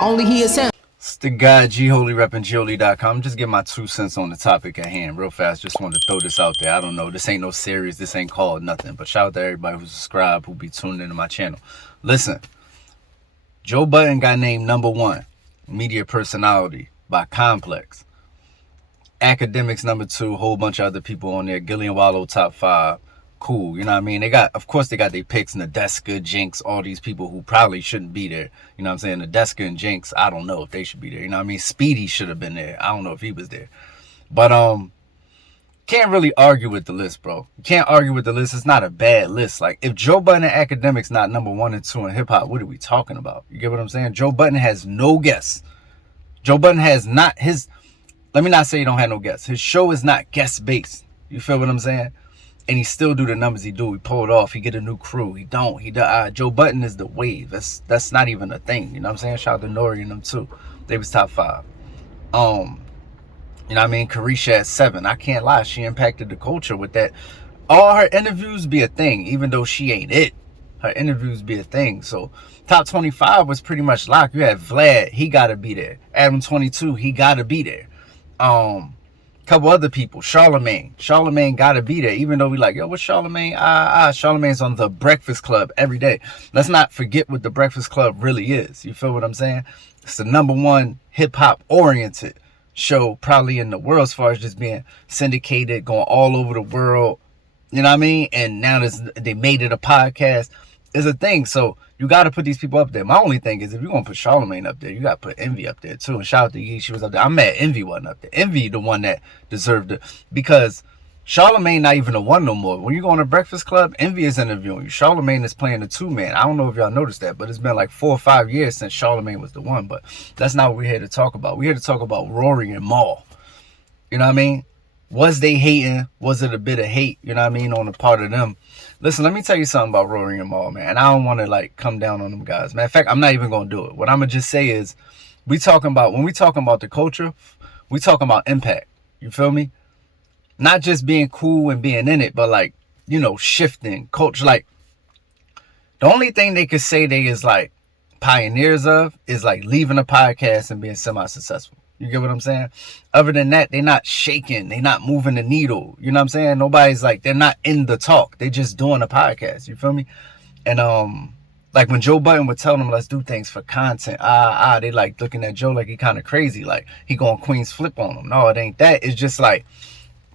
Only he is him. It's the guy G Holy repping Gioli.com. Just get my 2 cents on the topic at hand real fast. Just wanted to throw this out there. I don't know. This ain't no series. This ain't called nothing. But shout out to everybody who subscribed, who be tuned into my channel. Listen, Joe Budden got named #1 media personality by Complex. Academics #2, a whole bunch of other people on there. Gillian Wallow top 5. Cool, you know what I mean? Of course they got their picks, Nadeska, Jinx, all these people who probably shouldn't be there. You know what I'm saying? Nadeska and Jinx, I don't know if they should be there. You know what I mean? Speedy should have been there. I don't know if he was there. But can't really argue with the list, bro. You can't argue with the list. It's not a bad list. Like, if Joe Budden and Academics not #1 and 2 in hip hop, what are we talking about? You get what I'm saying? Joe Budden has no guests. Joe Budden has not let me not say he don't have no guests. His show is not guest based. You feel what I'm saying? And he still do the numbers he do. He pull it off. He get a new crew. He don't. Joe Budden is the wave. That's not even a thing. You know what I'm saying? Shout out to Rory and them too. They was top 5. You know what I mean? Carisha at 7. I can't lie. She impacted the culture with that. All her interviews be a thing, even though she ain't it. Her interviews be a thing. So top 25 was pretty much locked. You had Vlad. He got to be there. Adam 22. He got to be there. Couple other people, Charlemagne gotta be there, even though we like, yo, what's Charlemagne? Charlemagne's on the Breakfast Club every day. Let's not forget what the Breakfast Club really is. You feel what I'm saying? It's the #1 hip-hop oriented show probably in the world, as far as just being syndicated, going all over the world. You know what I mean? And now they made it a podcast. It's a thing. So you got to put these people up there. My only thing is, if you're going to put Charlemagne up there, you got to put Envy up there too. And shout out to Yee, she was up there. I'm mad Envy wasn't up there. Envy the one that deserved it, because Charlemagne not even the one no more. When you go on a Breakfast Club, Envy is interviewing you. Charlemagne is playing the 2-man. I don't know if y'all noticed that, but it's been like 4 or 5 years since Charlemagne was the one. But that's not what we're here to talk about. We're here to talk about Rory and Mal. You know what I mean? Was they hating? Was it a bit of hate, you know what I mean, on the part of them? Listen, let me tell you something about Rory and Mal, man. And I don't want to like come down on them guys. Matter of fact, I'm not even going to do it. What I'm going to just say is, when we talking about the culture, we talking about impact. You feel me? Not just being cool and being in it, but like, you know, shifting culture. Like, the only thing they could say they is like pioneers of is like leaving a podcast and being semi-successful. You get what I'm saying? Other than that, they're not shaking. They're not moving the needle. You know what I'm saying? Nobody's like, they're not in the talk. They're just doing a podcast. You feel me? And like when Joe Budden would tell them, let's do things for content. They like looking at Joe like he kind of crazy. Like he going Queen's flip on them. No, it ain't that. It's just like,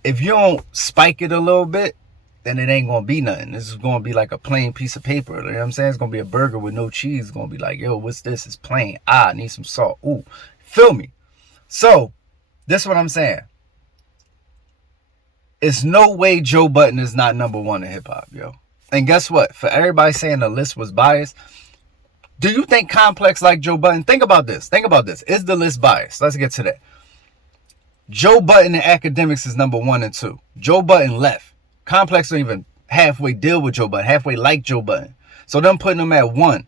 if you don't spike it a little bit, then it ain't going to be nothing. This is going to be like a plain piece of paper. You know what I'm saying? It's going to be a burger with no cheese. It's going to be like, yo, what's this? It's plain. I need some salt. Ooh, feel me? So, this is what I'm saying. It's no way Joe Budden is not #1 in hip-hop, yo. And guess what? For everybody saying the list was biased, do you think Complex like Joe Budden? Think about this. Is the list biased? Let's get to that. Joe Budden and Academics is #1 and 2. Joe Budden left. Complex don't even halfway deal with Joe Budden, halfway like Joe Budden. So them putting him at 1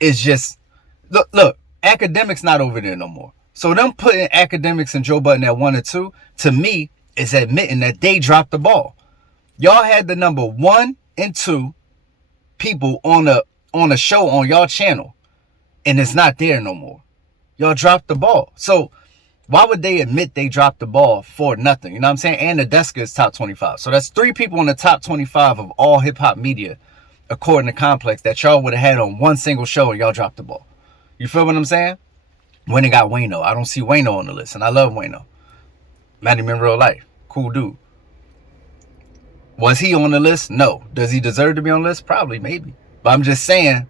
is just, look, Academics not over there no more. So them putting Academics and Joe Budden at 1 and 2, to me, is admitting that they dropped the ball. Y'all had the #1 and 2 people on a show on y'all channel, and it's not there no more. Y'all dropped the ball. So why would they admit they dropped the ball for nothing? You know what I'm saying? And Nadeska is top 25. So that's 3 people in the top 25 of all hip-hop media, according to Complex, that y'all would have had on one single show, and y'all dropped the ball. You feel what I'm saying? When they got Wayno. I don't see Wayno on the list, and I love Wayno. Met him in real life. Cool dude. Was he on the list? No. Does he deserve to be on the list? Probably, maybe. But I'm just saying,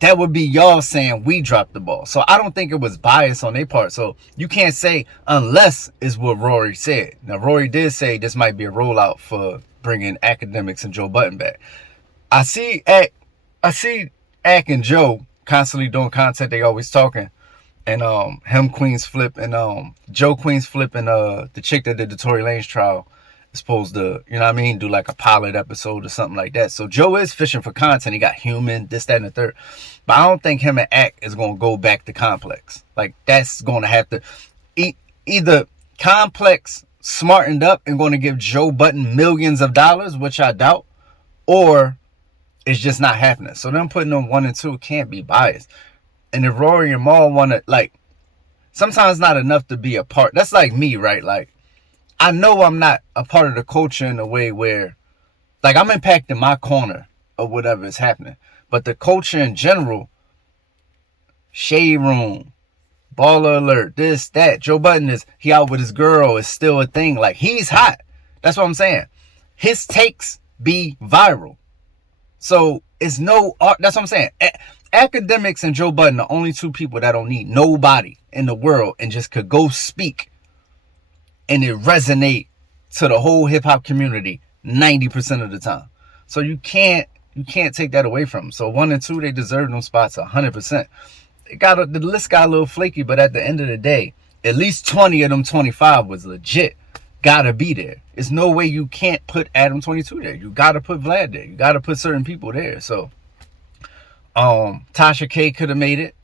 that would be y'all saying we dropped the ball. So I don't think it was bias on their part. So you can't say unless is what Rory said. Now, Rory did say this might be a rollout for bringing Academics and Joe Budden back. I see Ak and Joe constantly doing content. They always talking, and him Queen's Flip and Joe Queen's Flip and the chick that did the Tory Lanez trial is supposed to, you know what I mean, do like a pilot episode or something like that. So Joe is fishing for content. He got Human, this, that, and the third. But I don't think him and Ak is gonna go back to Complex. Like, that's gonna have to either Complex smartened up and going to give Joe Budden millions of dollars, which I doubt, or It's just not happening. So them putting them 1 and 2 can't be biased. And if Rory and Mal want to, like, sometimes not enough to be a part. That's like me, right? Like, I know I'm not a part of the culture in a way where, like, I'm impacting my corner of whatever is happening. But the culture in general, Shade Room, Baller Alert, this, that. Joe Budden he out with his girl is still a thing. Like, he's hot. That's what I'm saying. His takes be viral. So it's no art. That's what I'm saying. Academics and Joe Budden are the only two people that don't need nobody in the world and just could go speak and it resonate to the whole hip hop community 90% of the time. So you can't take that away from them. So 1 and 2, they deserve them spots 100%. The list got a little flaky, but at the end of the day, at least 20 of them 25 was legit. Gotta be there. There's no way you can't put Adam 22 there. You gotta put Vlad there. You gotta put certain people there. So Tasha K could have made it.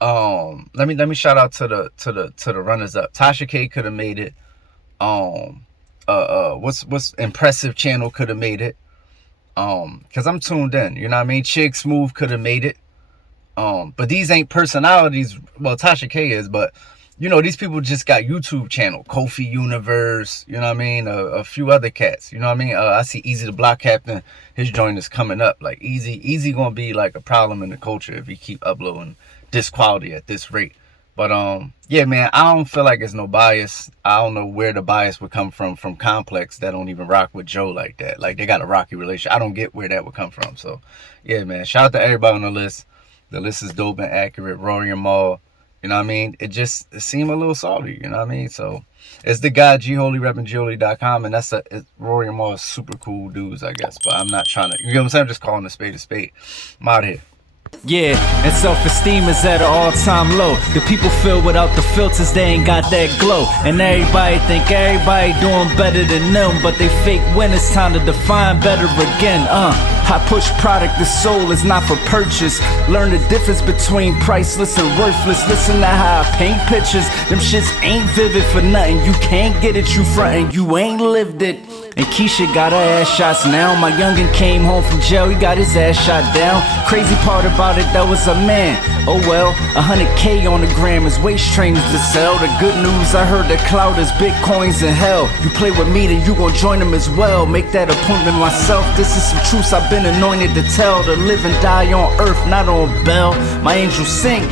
Let me shout out to the runners up. Tasha K could have made it. What's Impressive Channel could have made it. Cause I'm tuned in. You know what I mean? Chick Smooth could have made it. But these ain't personalities. Well, Tasha K is, but you know, these people just got YouTube channel, Kofi Universe, you know what I mean? A few other cats, you know what I mean? I see Easy the Block Captain, his joint is coming up. Like, Easy gonna be like a problem in the culture if he keep uploading this quality at this rate. But yeah, man, I don't feel like there's no bias. I don't know where the bias would come from Complex that don't even rock with Joe like that. Like, they got a rocky relationship. I don't get where that would come from. So yeah, man, shout out to everybody on the list. The list is dope and accurate. Rory and Mal. You know what I mean? It seemed a little salty, you know what I mean? So it's the guy, roryandmal, and that's Rory and Mal is super cool dudes, I guess. But I'm not trying to, you know what I'm saying? I'm just calling a spade a spade. I'm out of here. Yeah, and self-esteem is at an all-time low. The people feel without the filters, they ain't got that glow. And everybody think everybody doing better than them, but they fake when it's time to define better again. I push product, the soul is not for purchase. Learn the difference between priceless and worthless. Listen to how I paint pictures. Them shits ain't vivid for nothing. You can't get it, you frontin', you ain't lived it. And Keisha got her ass shots now. My youngin' came home from jail, he got his ass shot down. Crazy part about it, that was a man. Oh well, 100K on the gram is waist trainers to sell. The good news, I heard the cloud is bitcoins in hell. You play with me, then you gon' join them as well. Make that appointment myself. This is some truths I've been anointed to tell. To live and die on earth, not on Bell. My angels sing.